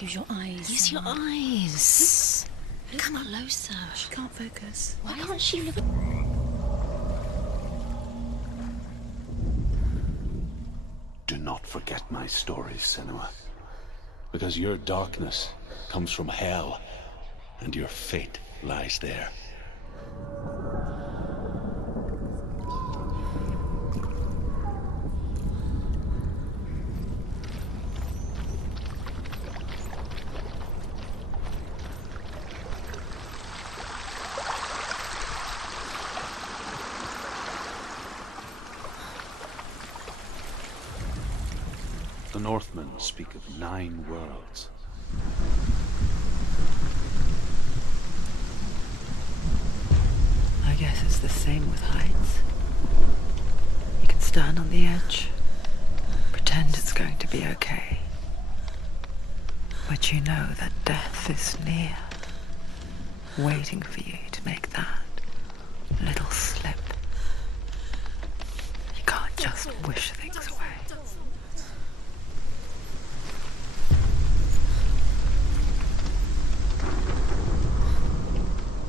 Use your eyes. Use your eyes. Come closer. She can't focus. Why can't she look? Do not forget my stories, Senua. Because your darkness comes from hell, and your fate lies there. The Northmen speak of 9 worlds. I guess it's the same with heights. You can stand on the edge, pretend it's going to be okay. But you know that death is near, waiting for you to make that little slip. You can't just wish things away.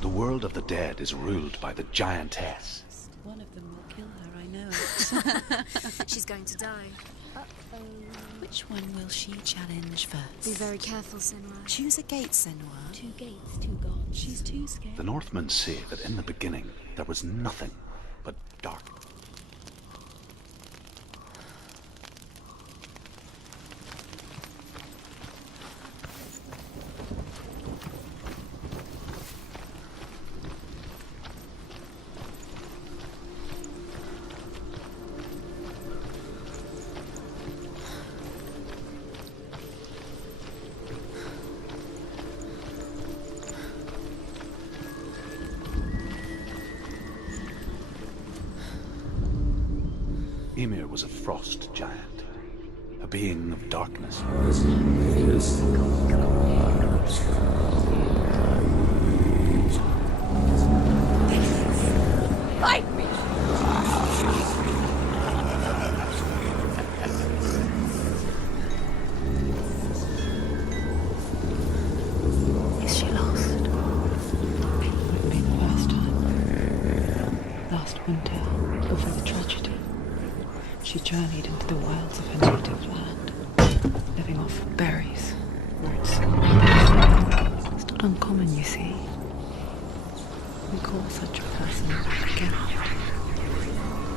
The world of the dead is ruled by the giantess. One of them will kill her, I know it. She's going to die. Which one will she challenge first? Be very careful, Senua. Choose a gate, Senua. 2 gates, 2 gods. She's too scared. The Northmen say that in the beginning there was nothing but darkness. Ymir was a frost giant, a being of darkness. Fight me! Is she lost? Wouldn't be the first time. Last winter, before the tragedy, she journeyed into the wilds of her native land, living off berries, roots. It's not uncommon, you see. We call such a person Gelt.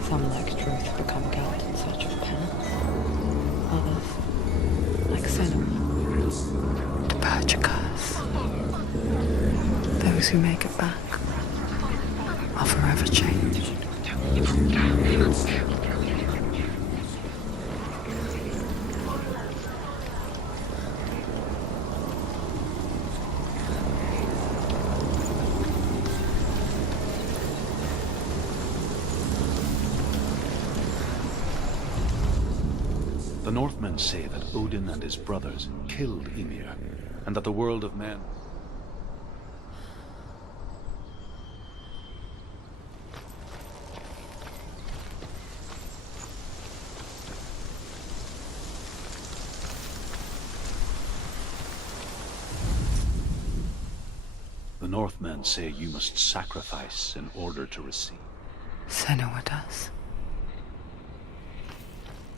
Some, like Truth, become Gelt in search of penance. Others, like Senua, to purge a curse. Those who make it back are forever changed. The Northmen say that Odin and his brothers killed Ymir, and that the world of men... The Northmen say you must sacrifice in order to receive. Senua does.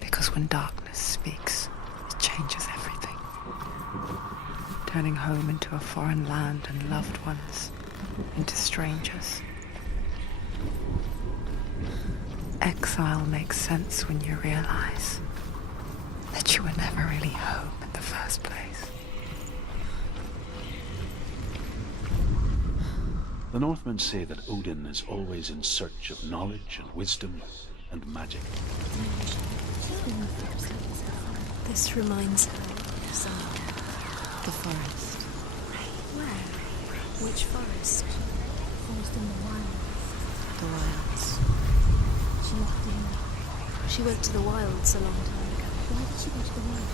Because when darkness speaks, it changes everything. Turning home into a foreign land and loved ones into strangers. Exile makes sense when you realize that you were never really home in the first place. The Northmen say that Odin is always in search of knowledge and wisdom and magic. This reminds her of something. The forest. Where? Which forest? Forest in the wild. The wilds. She went to the wilds a long time ago. Why did she go to the wild?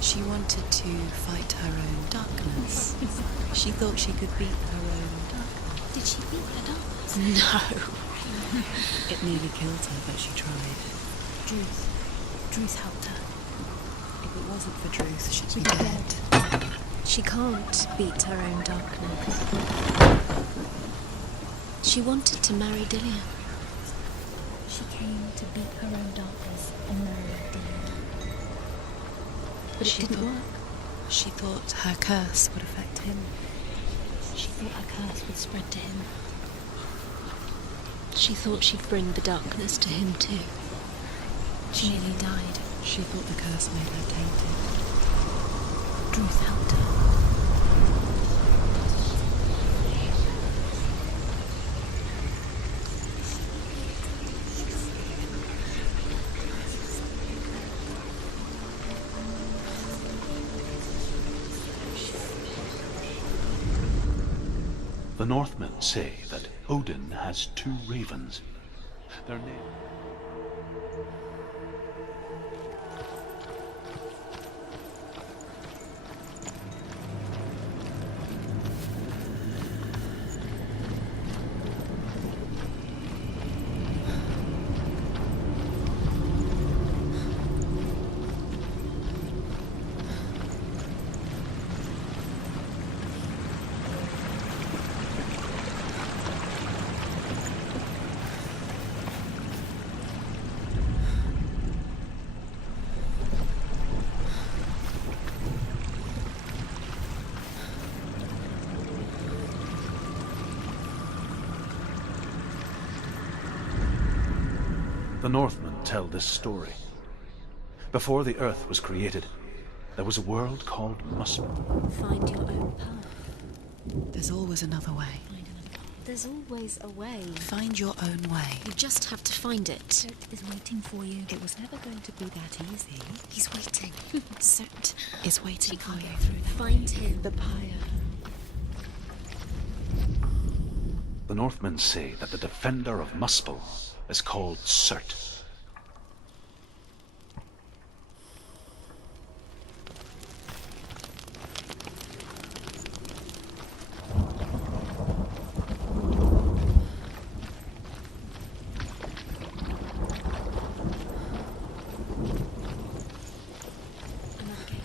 She wanted to fight her own darkness. She thought she could beat her own darkness. Did she beat the darkness? No. It nearly killed her, but she tried. Druth helped her. If it wasn't for Druth, she'd be She'd be dead. She can't beat her own darkness. She wanted to marry Dillian. She came to beat her own darkness and marry Dillian. But it didn't work. She thought her curse would affect him. She thought her curse would spread to him. She thought she'd bring the darkness to him too. She nearly died. She thought the curse made her tainted. Druth helped her. The Northmen say that Odin has 2 ravens. Their name... The Northmen tell this story. Before the Earth was created, there was a world called Muspel. Find your own path. There's always another way. There's always a way. Find your own way. You just have to find it. Surt is waiting for you. It was never going to be that easy. He's waiting. Surt Is waiting She for can't you. get through that. Find him. The pyre. The Northmen say that the defender of Muspel is called Surt.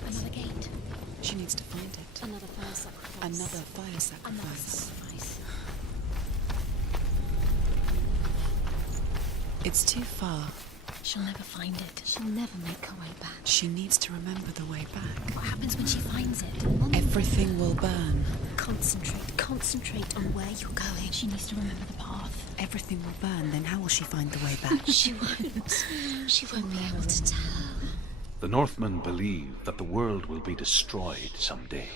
Another gate. She needs to find it. Another fire sacrifice. Another fire Another sacrifice. sacrifice. It's too far. She'll never find it. She'll never make her way back. She needs to remember the way back. What happens when she finds it? Everything will burn. Concentrate. Concentrate on where you're going. She needs to remember the path. Everything will burn, then how will she find the way back? She won't. She won't be able to tell. The Northmen believe that the world will be destroyed someday.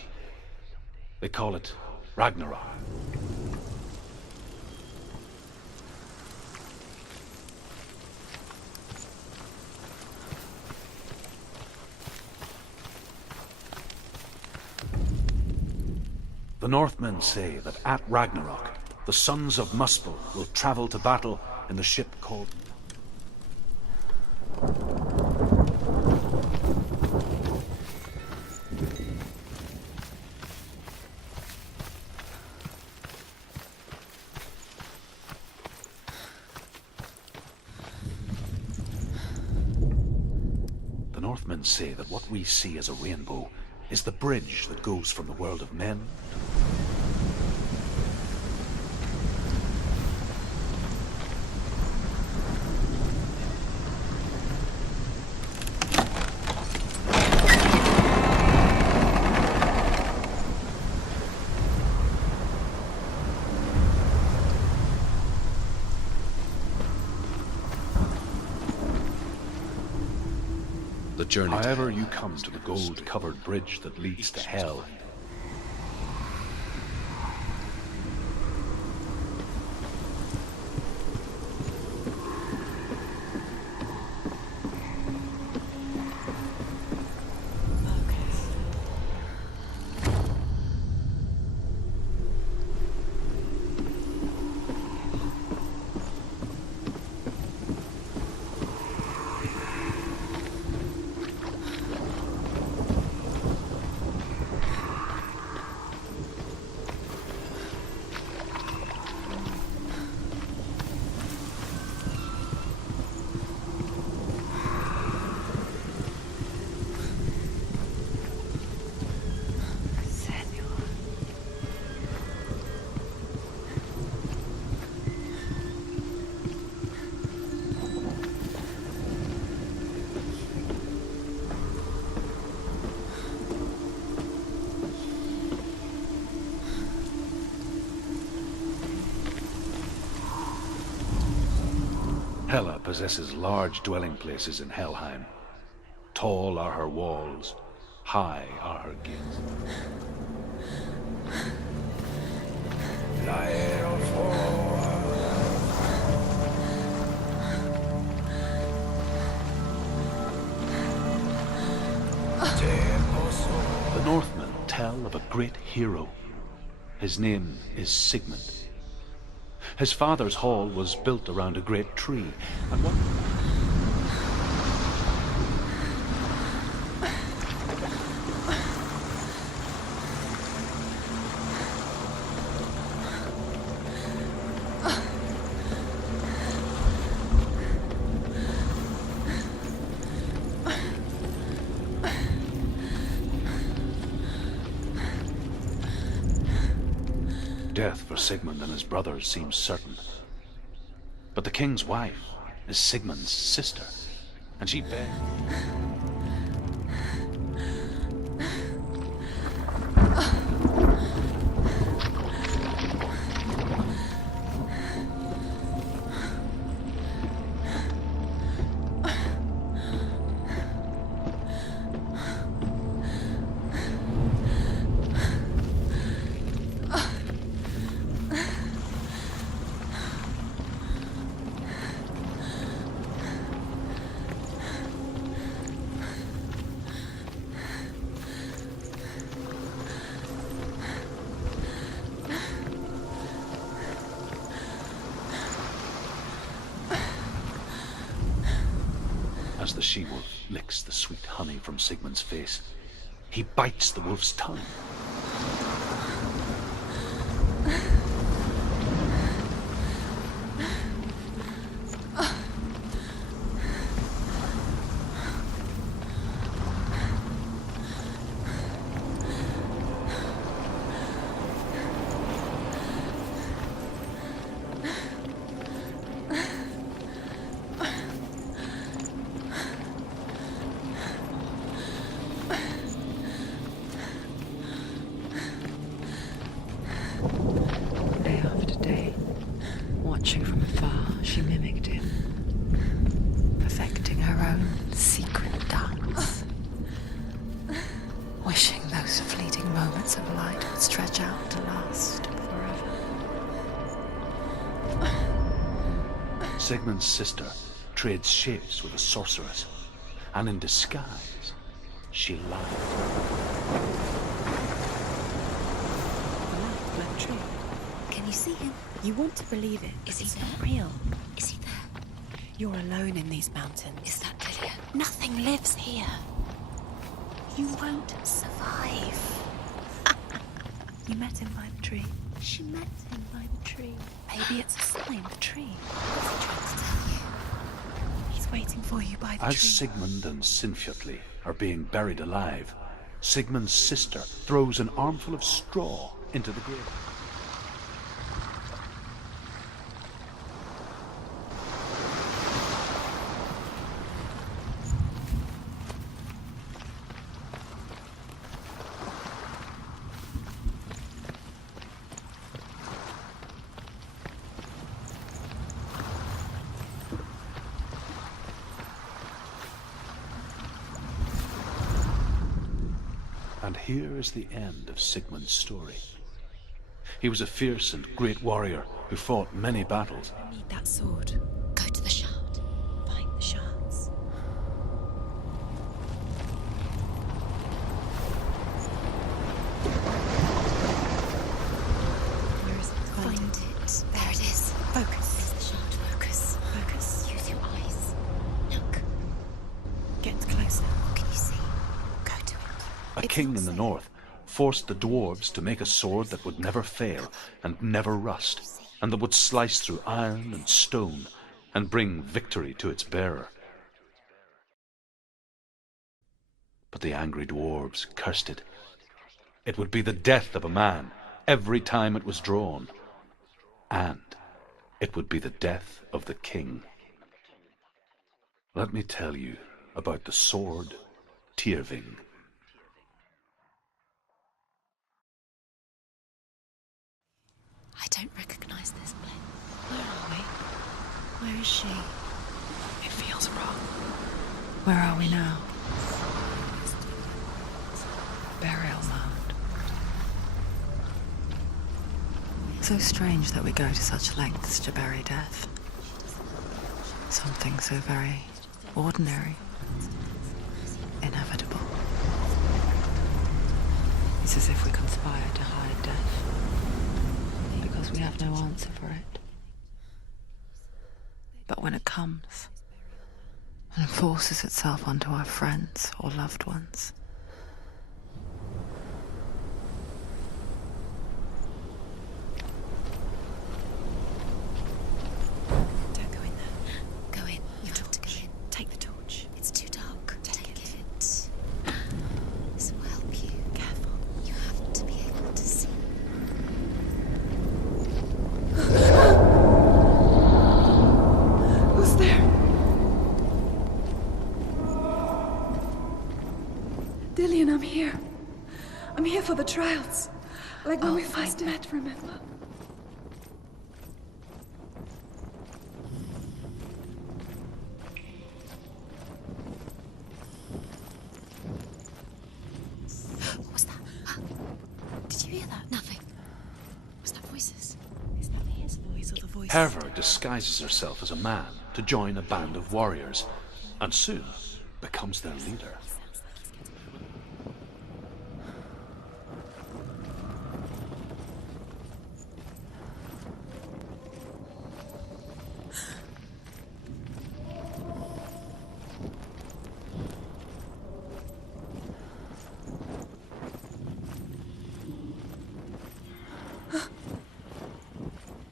They call it Ragnarok. The Northmen say that at Ragnarok, the sons of Muspel will travel to battle in the ship called... The Northmen say that what we see as a rainbow is the bridge that goes from the world of men The journey. However you come to the gold-covered bridge that leads to Hell, Hela possesses large dwelling places in Helheim. Tall are her walls, high are her gates. The Northmen tell of a great hero. His name is Sigmund. His father's hall was built around a great tree, and one... Death for Sigmund and his brothers seems certain. But the king's wife is Sigmund's sister, and she begged. As the she-wolf licks the sweet honey from Sigmund's face, he bites the wolf's tongue. Day after day, watching from afar, she mimicked him, perfecting her own secret dance, wishing those fleeting moments of light would stretch out to last forever. Sigmund's sister trades shapes with a sorceress, and in disguise, she lied. Black tree. Can you see him? You want to believe it. Is he It's there? not real. Is he there? You're alone in these mountains. Is that Lillian? Nothing lives here. You won't survive. You met him by the tree. She met him by the tree. Maybe it's a sign, the tree. What's he trying to tell you? He's waiting for you by the As tree. Sigmund and Sinfjotli are being buried alive, Sigmund's sister throws an armful of straw into the grave. And here is the end of Sigmund's story. He was a fierce and great warrior who fought many battles. I need that sword. Go to the shard. Find the shards. Where is it? Find it. There it is. Focus. There's the shard. Focus. Focus. Use your eyes. Look. Get closer. What can you see? Go to it. A It's king not in the safe. north forced the dwarves to make a sword that would never fail and never rust, and that would slice through iron and stone and bring victory to its bearer. But the angry dwarves cursed it. It would be the death of a man every time it was drawn, and it would be the death of the king. Let me tell you about the sword Tyrving. I don't recognize this place. Where are we? Where is she? feels wrong. Where are we now? Burial mound. So strange that we go to such lengths to bury death. Something so very ordinary, inevitable. It's as if we conspire to hide death, because we have no answer for it. But when it comes, and forces itself onto our friends or loved ones, Don't go in there. Go in. You have to go in. Take the torch. It's too dark. Take it. This will help you. Careful. You have to be able to see. who's there? Dillian, I'm here. I'm here for the trials. Like when I'll we find first it. met, remember? What was that? Did you hear that? Nothing. Was that voices? Is that his voice or the voice? Herver disguises herself as a man to join a band of warriors, and soon becomes their leader.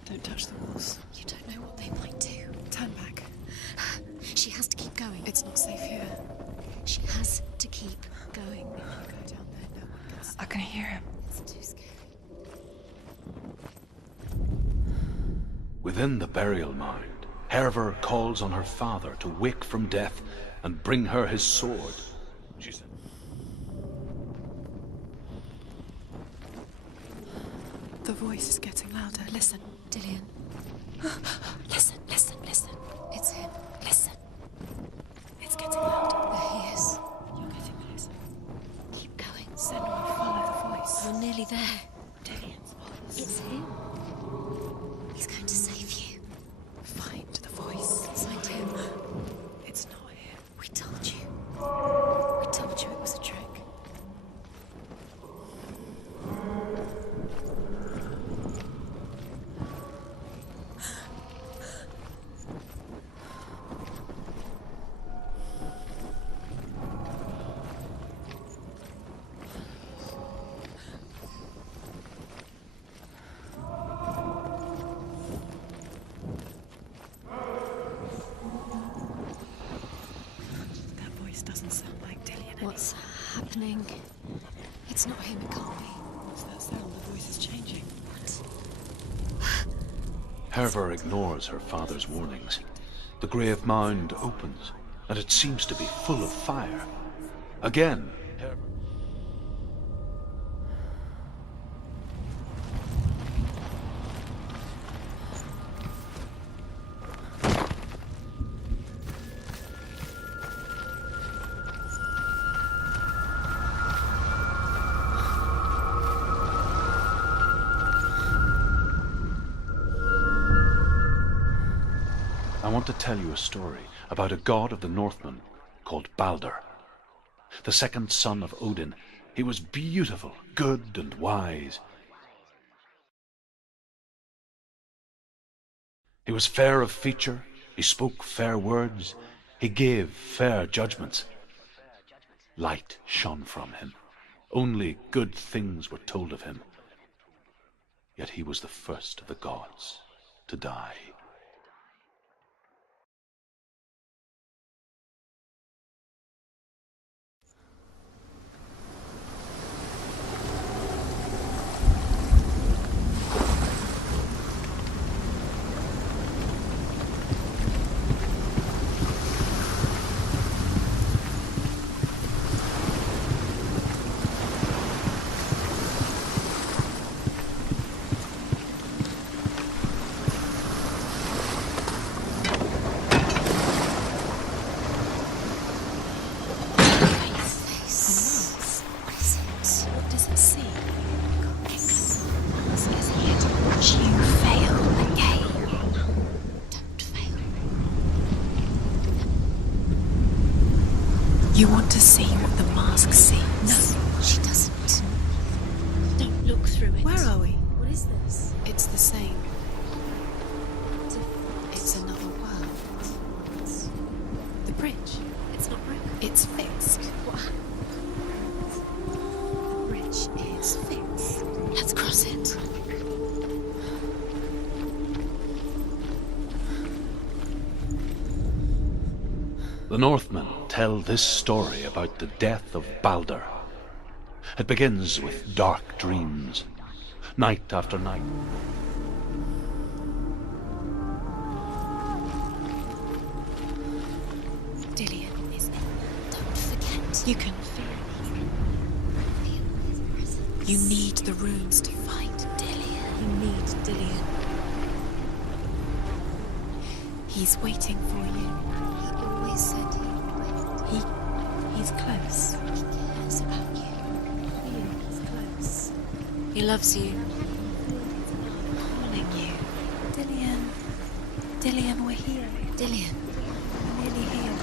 Don't touch the walls. You don't know what they might do. Turn back. She has to keep going. It's not safe here. She has to keep going. If you go down there, no one can see. I can hear him. It's too scary. Within the burial mound, Herver calls on her father to wake from death and bring her his sword. She said, The voice is getting louder. Listen. Dillian. Listen, listen, listen. It's him. Listen. It's getting louder. There he is. You're getting closer. Keep going. Senua, follow the voice. You're nearly there. Dillian's voice. It's him. He's going to save you. Find the voice. Find him. It's not him. We told you. We told you it was a trick. That voice doesn't sound like Dillian What's happening? It's not him, it can't be. What's that sound? The voice is changing. Herver ignores her father's warnings. The grave mound opens, and it seems to be full of fire. Again, Herver... I want to tell you a story about a god of the Northmen called Balder. The second son of Odin, he was beautiful, good and wise. He was fair of feature, he spoke fair words, he gave fair judgments. Light shone from him. Only good things were told of him. Yet he was the first of the gods to die. You want to see what the mask sees? No, she doesn't. Don't look through it. Where are we? What is this? It's the same. It's another world. The bridge. It's not broken. It's fixed. What happened? The bridge is fixed. Let's cross it. The Northmen tell this story about the death of Balder. It begins with dark dreams, night after night. Dillian is there. Don't forget. You can feel Feel his presence. You need the runes to find Dillian. You need Dillian. He's waiting for you. He always said he would wait. He's close. He cares about you. He's close. He loves you. Calling you. Dillian. Dillian, we're here. Dillian. We're nearly here.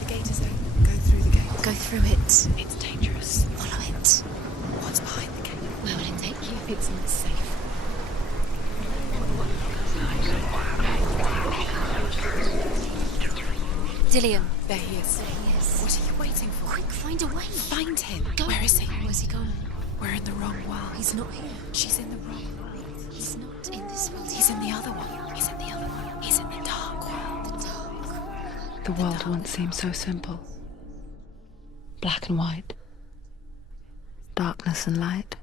The gate is open. Go through the gate. Go through it. It's dangerous. Follow it. What's behind the gate? Where will it take you? It's not safe. Dillian. There he is. What are you waiting for? Quick, find a way. Find him. Go. Where is he? Where's he gone? We're in the wrong world. He's not here. She's in the wrong world. He's not in this world. He's in the other one. He's in the other one. He's in the dark world. the dark. The world once seemed so simple. Black and white. Darkness and light.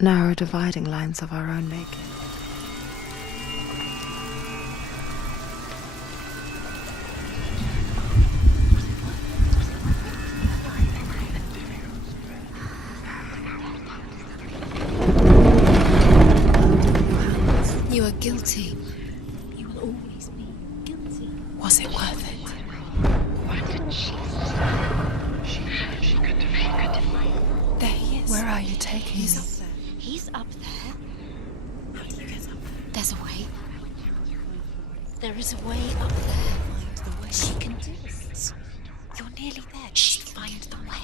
Narrow dividing lines of our own making. You are guilty. You will always be guilty. Was it worth it? There he is. Where are you taking He's me? up there. He's up there. How do you get up there? There's a way. There is a way up there. Find the way. She can do it. You're nearly there. Just find the way.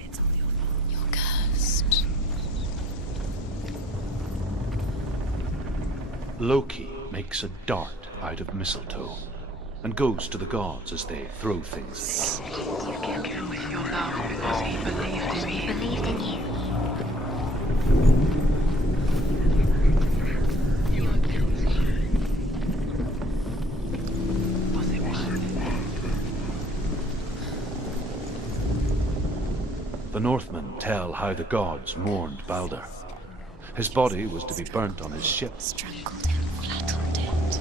It's on your path. You're cursed. Loki makes a dart out of mistletoe and goes to the gods as they throw things. Believed in you. The Northmen tell how the gods mourned Balder. His body was to be burnt on his ship. Strangled him flat on dead.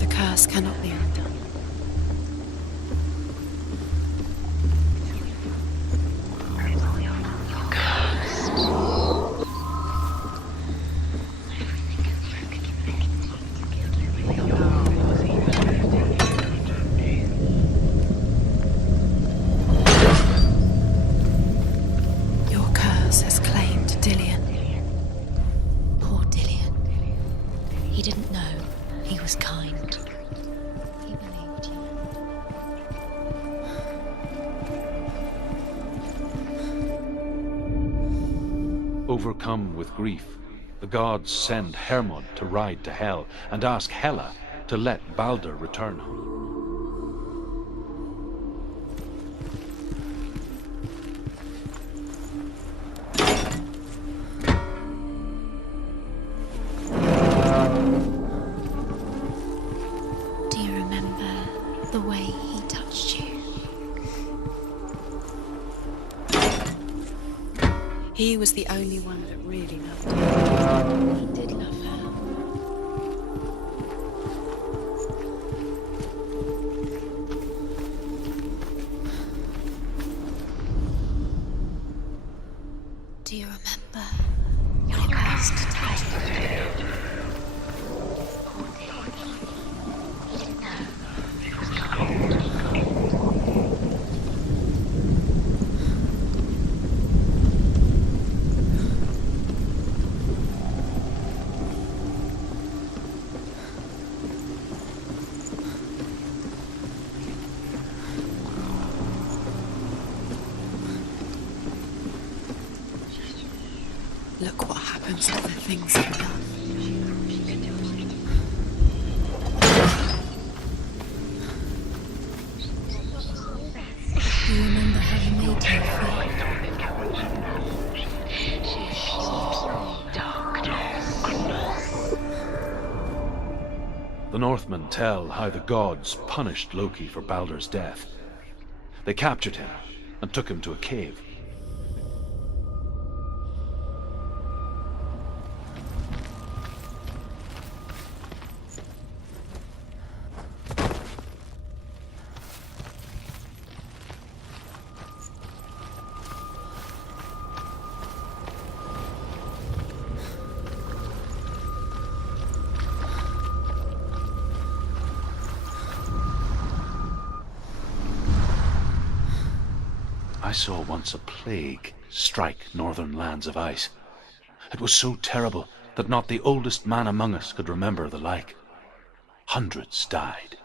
The curse cannot be undone. Your curse has claimed Dillian. Poor Dillian. He didn't know. He was kind. He believed you. Overcome with grief, the gods send Hermod to ride to Hel and ask Hela to let Balder return home. Do you remember the way he touched you? He was the only one that really loved her. He did love her. Do you remember your last time? Look what happens to the things you love. You remember how you made me feel? The Northmen tell how the gods punished Loki for Baldur's death. They captured him and took him to a cave. I saw once a plague strike northern lands of ice. It was so terrible that not the oldest man among us could remember the like. Hundreds died.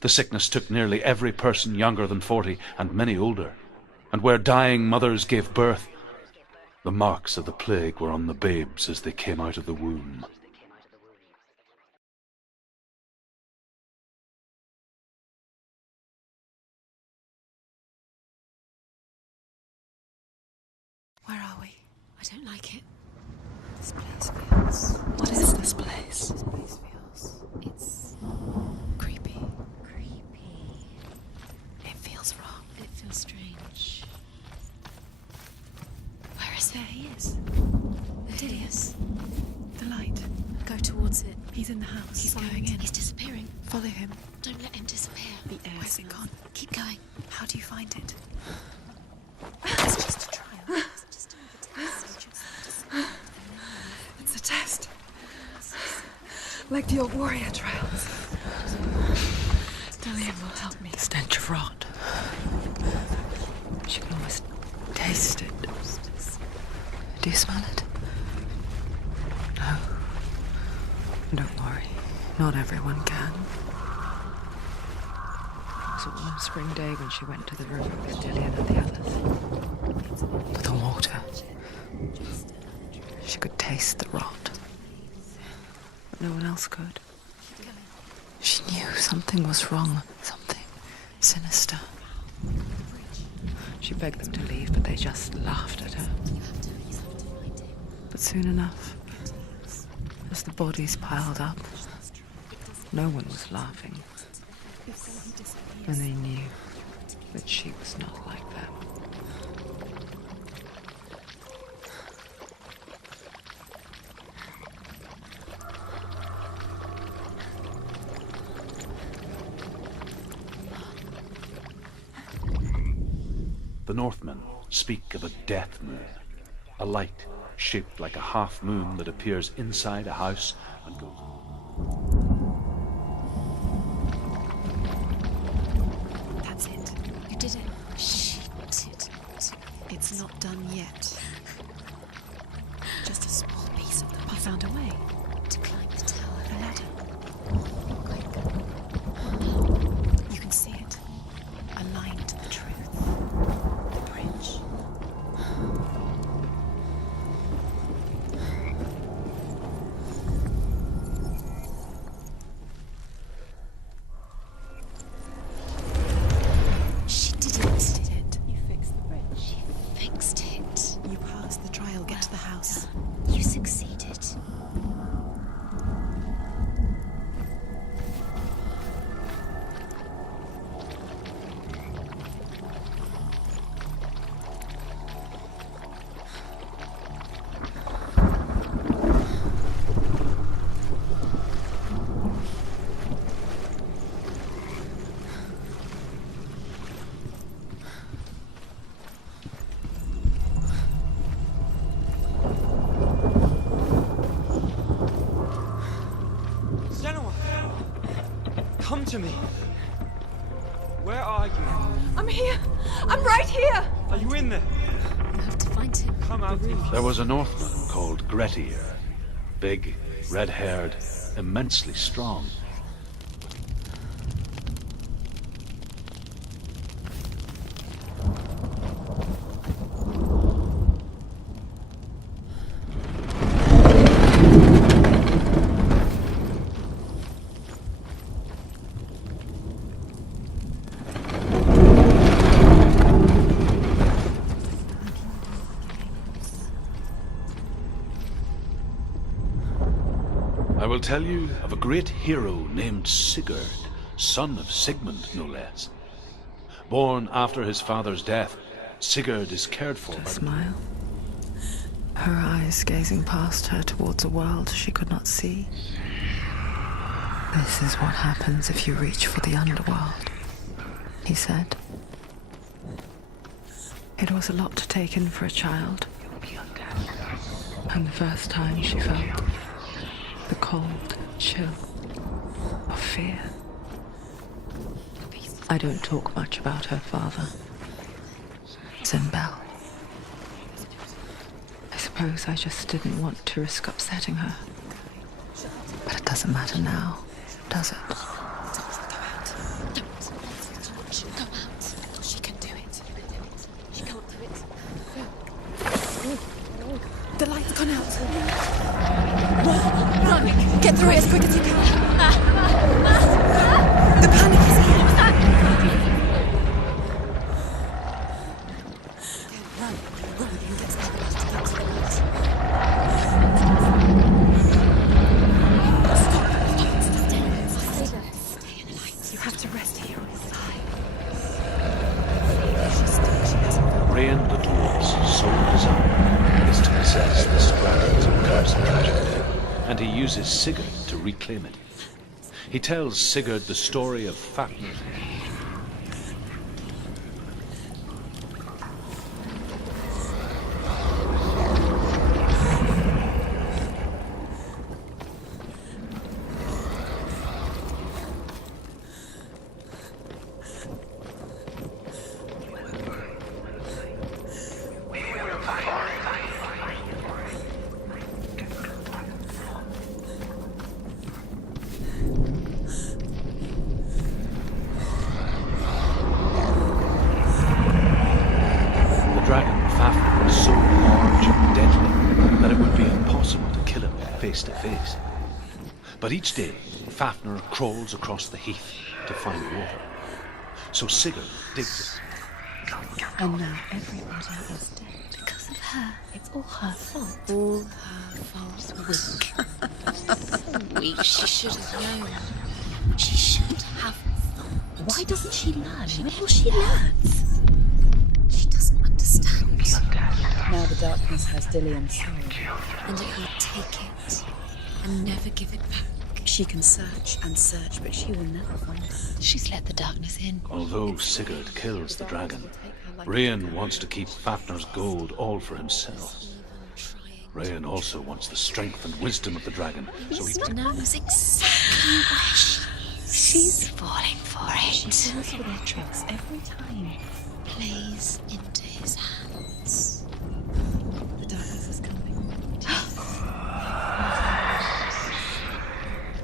The sickness took nearly every person younger than 40 and many older, and where dying mothers gave birth, the marks of the plague were on the babes as they came out of the womb. Where are we? I don't like it. This place feels... What is this place? This place feels... It's... Creepy. creepy. It feels wrong. It feels strange. Where is There he? he is. There he is. The light. Go towards it. He's in the house. He's going in. He's disappearing. Follow him. Don't let him disappear. The air. Where's it gone? Keep going. How do you find it? It's just a trial. It's just another test. It's a test. Like the old warrior trials. Dillian will help me. The stench of rot. She can almost taste it. Do you smell it? No. Don't worry. Not everyone can. It was one spring day when she went to the river with Dillian and the others. To the water. She could taste the rot. But no one else could. She knew something was wrong. Something sinister. She begged them to leave, but they just laughed at her. But soon enough, as the bodies piled up, no one was laughing. And they knew that she was not like them. The Northmen speak of a death moon, a light shaped like a half moon that appears inside a house and goes... That's it. You did it. She did it. It's not done yet. Just a small piece of the puzzle. I found a way. To climb the tower. A ladder. You can see it. Aligned to the truth. The bridge. She did it. Did it. You fixed the bridge. She fixed it. You passed the trial. Get to the house. You succeeded. Senua! Come to me! Where are you? I'm here. I'm right here. Are you in there? You have to find him. Come out if you There was a Northman called Grettir, big, red-haired, immensely strong. will tell you of a great hero named Sigurd, son of Sigmund, no less. Born after his father's death, Sigurd is cared for by the... Smile. Her eyes gazing past her towards a world she could not see. This is what happens if you reach for the underworld, he said. It was a lot to take in for a child. And the first time she felt the cold chill of fear. I don't talk much about her father, Zinbel. I suppose I just didn't want to risk upsetting her. But it doesn't matter now, does it? Go out. She can do it. She can't do it. The light's gone out. Run! Get through it as quick as you can. The panic is here. Run. Run. You get to the light. Get to the light. Stay in the light. You have to rest here on the side. Rain the dwarf's sole desire is to possess this dragon's accursed treasure, and he uses Sigurd to reclaim it. He tells Sigurd the story of Fafnir. To face. But each day, Fafnir crawls across the heath to find water. So Sigurd digs it. And now everybody is dead. Because of her. It's all her fault. All her fault. Weak. Weak. She should have known. She should have thought. Why doesn't she learn? Well, she learns. She doesn't understand. Now the darkness has Dillian's soul. And it will take it and never give it back. She can search and search, but she will never find it. She's let the darkness in. Although Sigurd kills the dragon, Rain wants to keep Fafnir's gold all for himself. Rain also wants the strength and wisdom of the dragon, so he knows exactly where she is. She's falling for it. She falls for their tricks every time. Plays into his hands. The darkness is coming.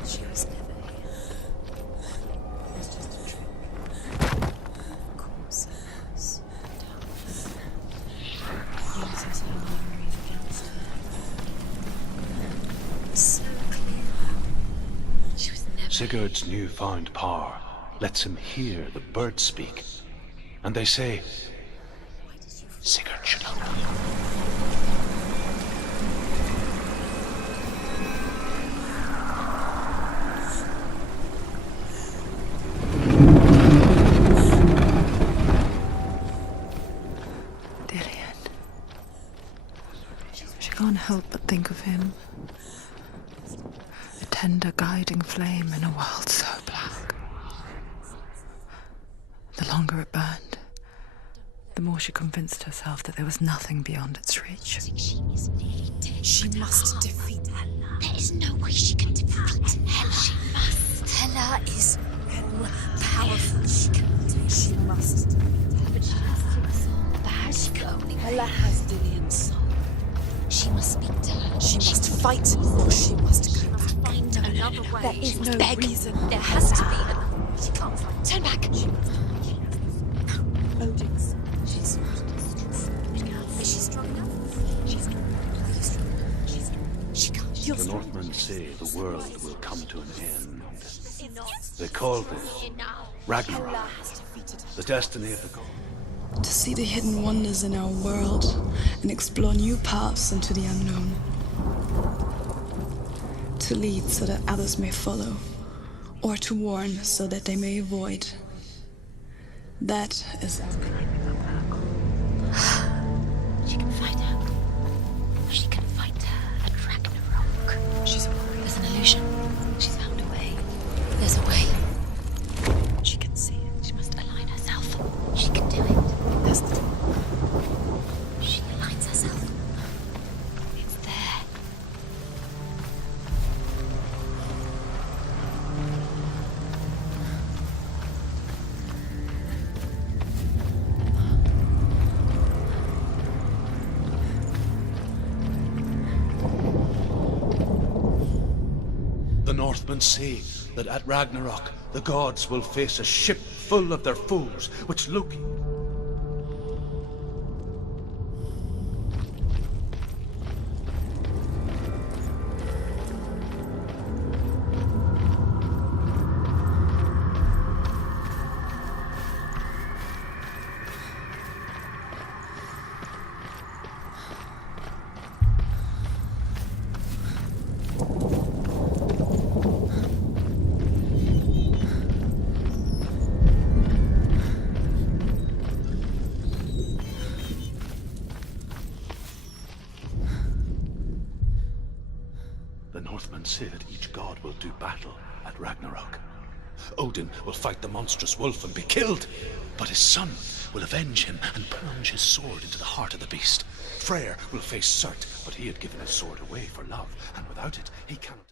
She was never here. It was just a trick. Of course it was. Uses her memories against her. So clear. She was never Sigurd's newfound power lets him hear the birds speak. And they say, Sigurd should have known. Dillian. She can't help but think of him. A tender guiding flame in a world so black. The longer it burned, the more she convinced herself that there was nothing beyond its reach. She is nearly dead. She must defeat Hela. There is no way she can defeat Hela. She must. Hela is powerful. She must defeat Hela. But she has soul. Perhaps she can only Hela has Dillian's soul. She must speak to her. She must fight, or she must go back. Find another way. There is no reason. There has to be another way. She can't fight. Turn back. Odin's. She's Is she strong enough? She's strong enough. She can't. The Northmen say the world will come to an end. They call this Ragnarok, the destiny of the gods. To see the hidden wonders in our world and explore new paths into the unknown. To lead so that others may follow, or to warn so that they may avoid. That is our She can fight her. She can fight her at Ragnarok. She's a warrior. There's an illusion. She's found a way. There's a way. She can see it. She must align herself. She can do it. There's the She aligns herself. It's there. The Northmen say that at Ragnarok the gods will face a ship full of their foes, which Loki... The Northmen say that each god will do battle at Ragnarok. Odin will fight the monstrous wolf and be killed, but his son will avenge him and plunge his sword into the heart of the beast. Freyr will face Surt, but he had given his sword away for love, and without it he cannot...